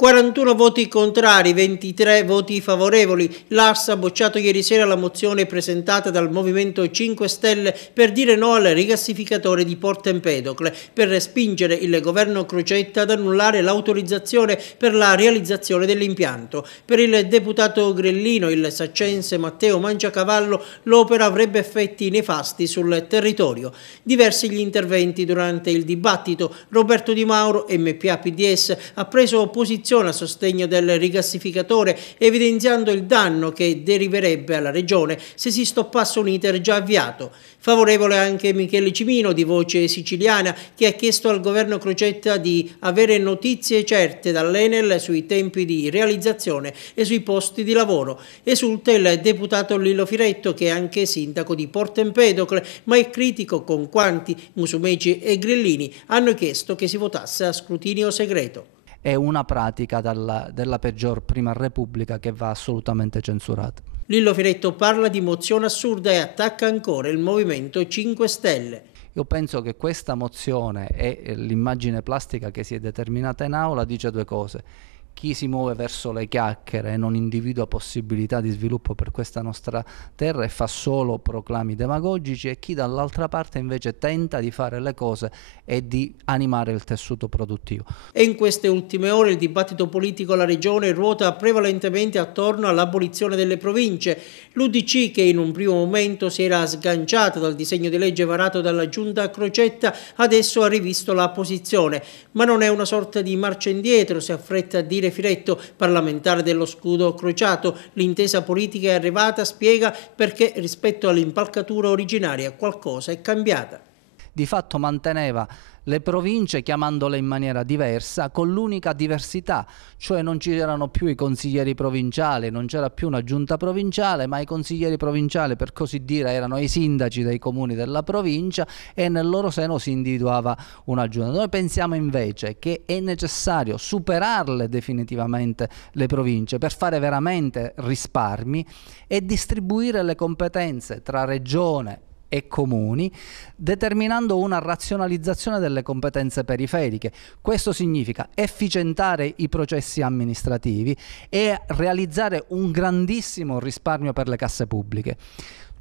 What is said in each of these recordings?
41 voti contrari, 23 voti favorevoli. L'ARS ha bocciato ieri sera la mozione presentata dal Movimento 5 Stelle per dire no al rigassificatore di Porto Empedocle, per spingere il governo Crocetta ad annullare l'autorizzazione per la realizzazione dell'impianto. Per il deputato grellino, il saccense Matteo Mangiacavallo, l'opera avrebbe effetti nefasti sul territorio. Diversi gli interventi durante il dibattito. Roberto Di Mauro, MPA-PDS, ha preso posizione a sostegno del rigassificatore, evidenziando il danno che deriverebbe alla Regione se si stoppasse un iter già avviato. Favorevole anche Michele Cimino, di Voce Siciliana, che ha chiesto al governo Crocetta di avere notizie certe dall'Enel sui tempi di realizzazione e sui posti di lavoro. Esulta il deputato Lillo Firetto, che è anche sindaco di Porto Empedocle, ma è critico con quanti musumeci e grillini hanno chiesto che si votasse a scrutinio segreto. È una pratica della peggior Prima Repubblica che va assolutamente censurata. Lillo Firetto parla di mozione assurda e attacca ancora il Movimento 5 Stelle. Io penso che questa mozione e l'immagine plastica che si è determinata in aula dice due cose. Chi si muove verso le chiacchiere e non individua possibilità di sviluppo per questa nostra terra e fa solo proclami demagogici, e chi dall'altra parte invece tenta di fare le cose e di animare il tessuto produttivo. E in queste ultime ore il dibattito politico alla Regione ruota prevalentemente attorno all'abolizione delle province. L'UDC, che in un primo momento si era sganciata dal disegno di legge varato dalla Giunta Crocetta, adesso ha rivisto la posizione. Ma non è una sorta di marcia indietro, si affretta a dire Firetto, parlamentare dello scudo crociato. L'intesa politica è arrivata, spiega, perché rispetto all'impalcatura originaria qualcosa è cambiata. Di fatto manteneva le province chiamandole in maniera diversa, con l'unica diversità, cioè non c'erano più i consiglieri provinciali, non c'era più una giunta provinciale, ma i consiglieri provinciali, per così dire, erano i sindaci dei comuni della provincia e nel loro seno si individuava una giunta. Noi pensiamo invece che è necessario superarle definitivamente le province per fare veramente risparmi e distribuire le competenze tra regione e comuni, determinando una razionalizzazione delle competenze periferiche. Questo significa efficientare i processi amministrativi e realizzare un grandissimo risparmio per le casse pubbliche.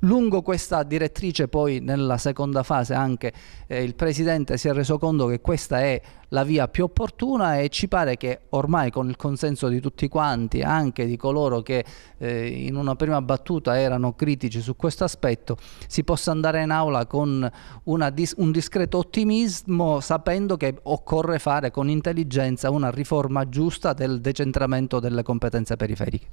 Lungo questa direttrice poi nella seconda fase anche il Presidente si è reso conto che questa è la via più opportuna, e ci pare che ormai con il consenso di tutti quanti, anche di coloro che in una prima battuta erano critici su questo aspetto, si possa andare in aula con un discreto ottimismo, sapendo che occorre fare con intelligenza una riforma giusta del decentramento delle competenze periferiche.